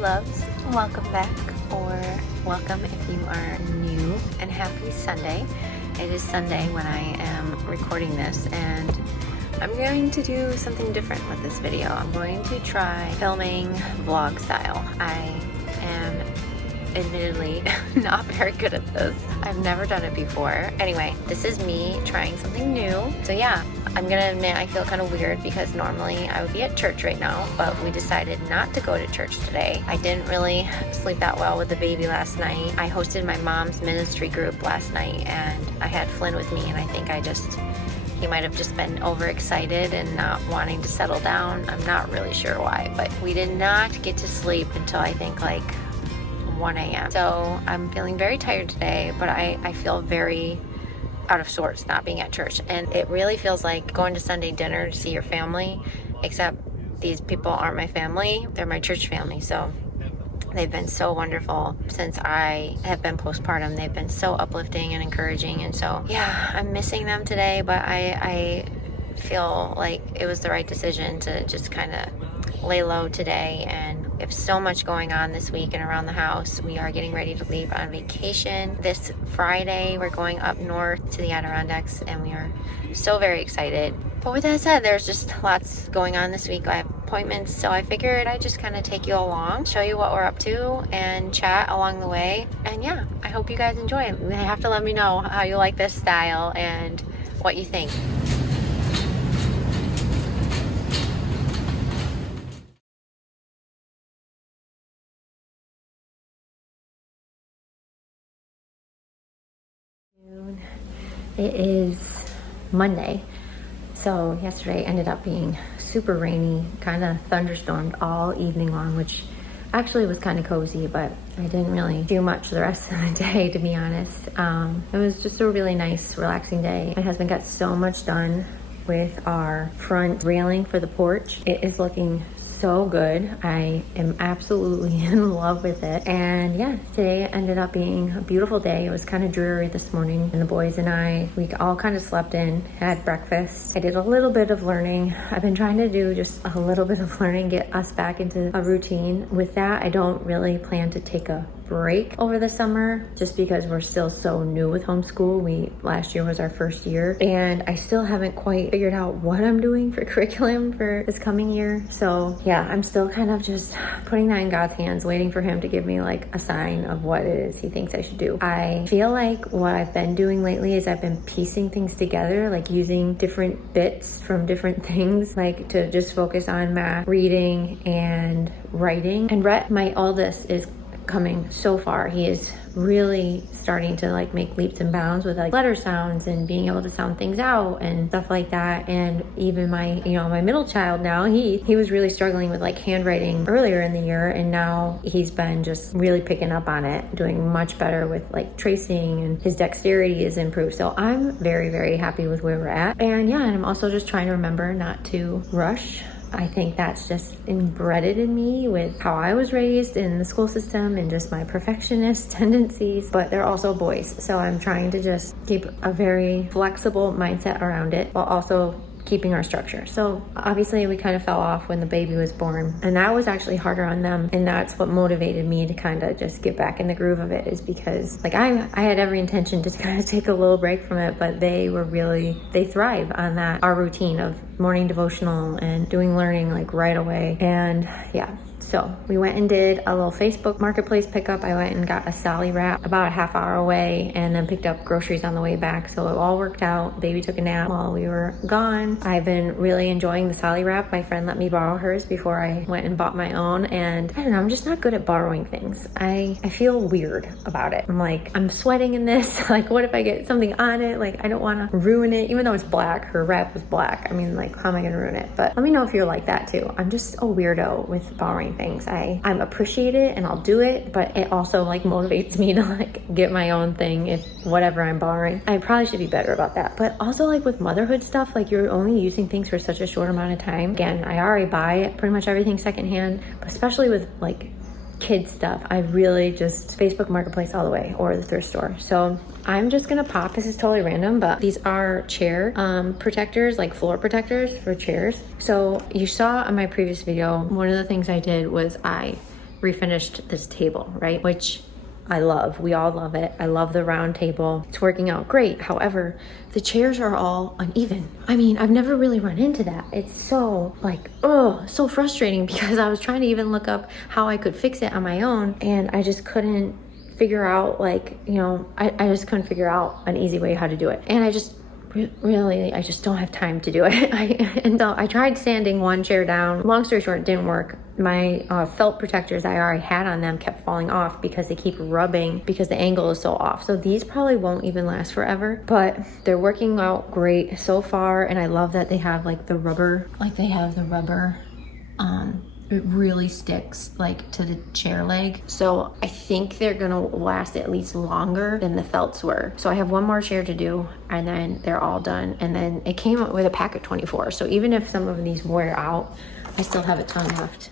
loves, welcome back, or welcome if you are new, and happy Sunday. It is Sunday when I am recording this, and I'm going to do something different with this video. I'm going to try filming vlog style. I am admittedly not very good at this. I've never done it before. Anyway, this is me trying something new. So yeah, I'm gonna admit I feel kind of weird because normally I would be at church right now, but we decided not to go to church today. I didn't really sleep that well with the baby last night. I hosted my mom's ministry group last night and I had Flynn with me, and I think he might have just been overexcited and not wanting to settle down. I'm not really sure why, but we did not get to sleep until I think like 1 a.m. So I'm feeling very tired today, but I feel very out of sorts not being at church. And it really feels like going to Sunday dinner to see your family, except these people aren't my family. They're my church family. So they've been so wonderful since I have been postpartum. They've been so uplifting and encouraging. And so, yeah, I'm missing them today, but I feel like it was the right decision to just kind of lay low today. And we have so much going on this week and around the house. We are getting ready to leave on vacation this Friday. We're going up north to the Adirondacks, and we are so very excited. But with that said, there's just lots going on this week. I have appointments, so I figured I'd just kind of take you along, show you what we're up to, and chat along the way. And yeah, I hope you guys enjoy it. You have to let me know how you like this style and what you think. It is Monday, so yesterday ended up being super rainy, kind of thunderstormed all evening long, which actually was kind of cozy, but I didn't really do much the rest of the day, to be honest. It was just a really nice, relaxing day. My husband got so much done with our front railing for the porch. It is looking so good. I am absolutely in love with it. And yeah, today ended up being a beautiful day. It was kind of dreary this morning, and the boys and I, we all kind of slept in, had breakfast. I did a little bit of learning. I've been trying to do just a little bit of learning, get us back into a routine. With that, I don't really plan to take a break over the summer just because we're still so new with homeschool. Last year was our first year, and I still haven't quite figured out what I'm doing for curriculum for this coming year. So yeah, I'm still kind of just putting that in God's hands, waiting for him to give me like a sign of what it is he thinks I should do. I feel like what I've been doing lately is I've been piecing things together, like using different bits from different things, like to just focus on math, reading, and writing. And Rhett, my oldest, is coming so far. He is really starting to like make leaps and bounds with like letter sounds and being able to sound things out and stuff like that. And even my middle child now, he was really struggling with like handwriting earlier in the year, and now he's been just really picking up on it, doing much better with like tracing, and his dexterity is improved. So I'm very, very happy with where we're at. And yeah, and I'm also just trying to remember not to rush. I think that's just embedded in me with how I was raised in the school system and just my perfectionist tendencies, but they're also boys. So I'm trying to just keep a very flexible mindset around it while also keeping our structure. So obviously we kind of fell off when the baby was born, and that was actually harder on them. And that's what motivated me to kind of just get back in the groove of it, is because like I had every intention to kind of take a little break from it, but they thrive on that, our routine of morning devotional and doing learning like right away. And yeah, so we went and did a little Facebook Marketplace pickup. I went and got a Sally wrap about a half hour away, and then picked up groceries on the way back. So it all worked out. Baby took a nap while we were gone. I've been really enjoying the Sally wrap. My friend let me borrow hers before I went and bought my own. And I don't know, I'm just not good at borrowing things. I feel weird about it. I'm like, I'm sweating in this. Like, what if I get something on it? Like, I don't want to ruin it, even though it's black. Her wrap was black. I mean, like, how am I going to ruin it? But let me know if you're like that too. I'm just a weirdo with borrowing things. I'm appreciate it and I'll do it, but it also like motivates me to like get my own thing if whatever I'm borrowing. I probably should be better about that. But also like with motherhood stuff, like you're only using things for such a short amount of time. Again, I already buy pretty much everything secondhand, but especially with like kids stuff, I really just Facebook Marketplace all the way, or the thrift store. So I'm just gonna pop, this is totally random, but these are chair protectors, like floor protectors for chairs. So you saw on my previous video, one of the things I did was I refinished this table, right? Which I love. We all love it. I love the round table. It's working out great. However, the chairs are all uneven. I mean, I've never really run into that. It's so like, oh, so frustrating because I was trying to even look up how I could fix it on my own, and I just couldn't figure out, like, you know, I just couldn't figure out an easy way how to do it. And I just really, I just don't have time to do it. And so I tried sanding one chair down. Long story short, it didn't work. My felt protectors I already had on them kept falling off because they keep rubbing because the angle is so off. So these probably won't even last forever, but they're working out great so far. And I love that they have like the rubber, it really sticks like to the chair leg. So I think they're gonna last at least longer than the felts were. So I have one more chair to do and then they're all done. And then it came with a pack of 24. So even if some of these wear out, I still have a ton left.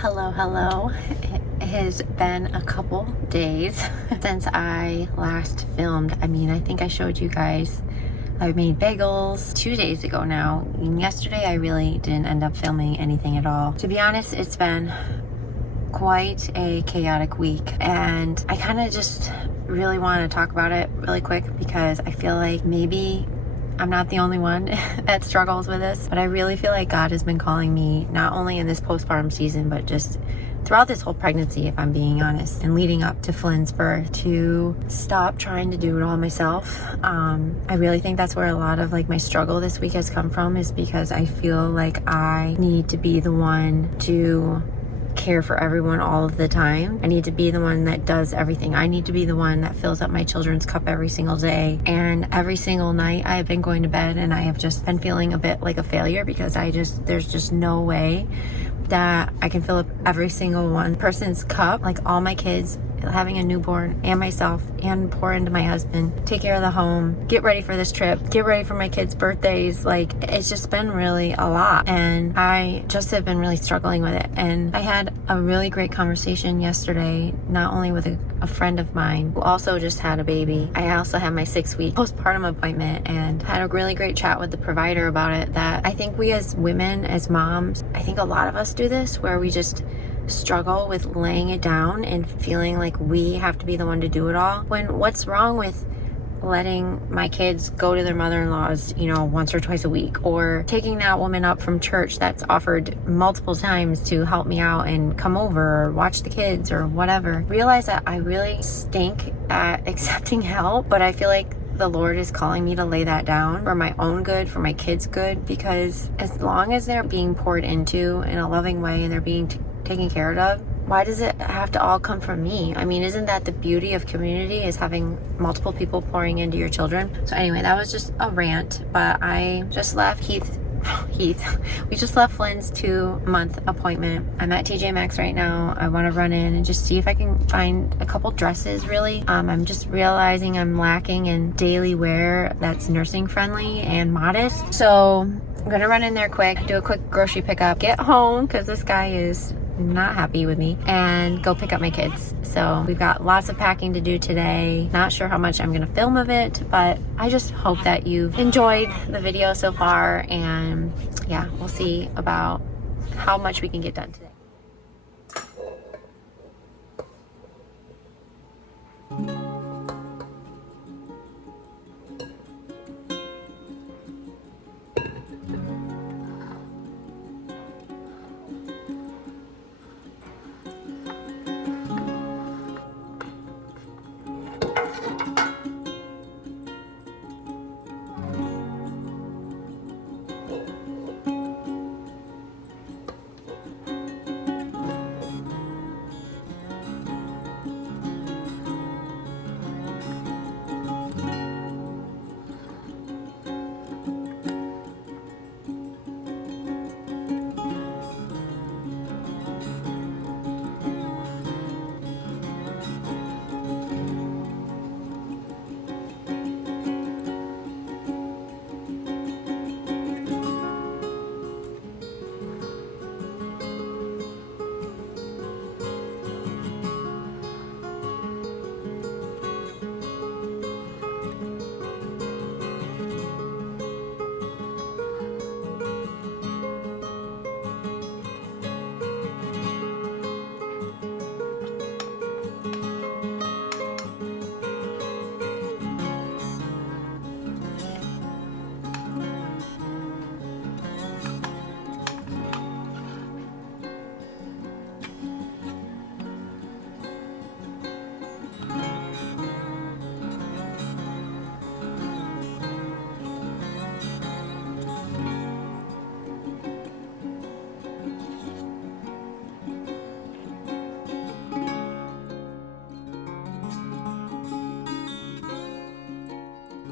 Hello. It has been a couple days since I last filmed. I mean, I think I showed you guys I made bagels 2 days ago now. And yesterday I really didn't end up filming anything at all. To be honest, it's been quite a chaotic week, and I kind of just really want to talk about it really quick because I feel like maybe I'm not the only one that struggles with this, but I really feel like God has been calling me not only in this postpartum season, but just throughout this whole pregnancy, if I'm being honest, and leading up to Flynn's birth, to stop trying to do it all myself. I really think that's where a lot of like my struggle this week has come from, is because I feel like I need to be the one to care for everyone all of the time. I need to be the one that does everything. I need to be the one that fills up my children's cup every single day. And every single night I have been going to bed and I have just been feeling a bit like a failure because there's just no way that I can fill up every single one person's cup, like all my kids, having a newborn, and myself, and pour into my husband, take care of the home, get ready for this trip, get ready for my kids' birthdays. Like, it's just been really a lot, and I just have been really struggling with it. And I had a really great conversation yesterday, not only with a friend of mine who also just had a baby. I also had my 6-week postpartum appointment and had a really great chat with the provider about it, that I think we as women, as moms, I think a lot of us do this, where we just struggle with laying it down and feeling like we have to be the one to do it all, when what's wrong with letting my kids go to their mother-in-law's, once or twice a week, or taking that woman up from church that's offered multiple times to help me out and come over or watch the kids or whatever. Realize that I really stink at accepting help, but I feel like the Lord is calling me to lay that down for my own good, for my kids' good, because as long as they're being poured into in a loving way and they're being taken care of, why does it have to all come from me? I mean, isn't that the beauty of community, is having multiple people pouring into your children? So anyway, that was just a rant, but I just left Heath. We just left Flynn's 2-month appointment. I'm at TJ Maxx right now. I want to run in and just see if I can find a couple dresses, really. I'm just realizing I'm lacking in daily wear that's nursing friendly and modest. So I'm gonna run in there quick, do a quick grocery pickup, get home because this guy is not happy with me, and go pick up my kids. So we've got lots of packing to do today. Not sure how much I'm gonna film of it, but I just hope that you've enjoyed the video so far, and yeah, we'll see about how much we can get done today.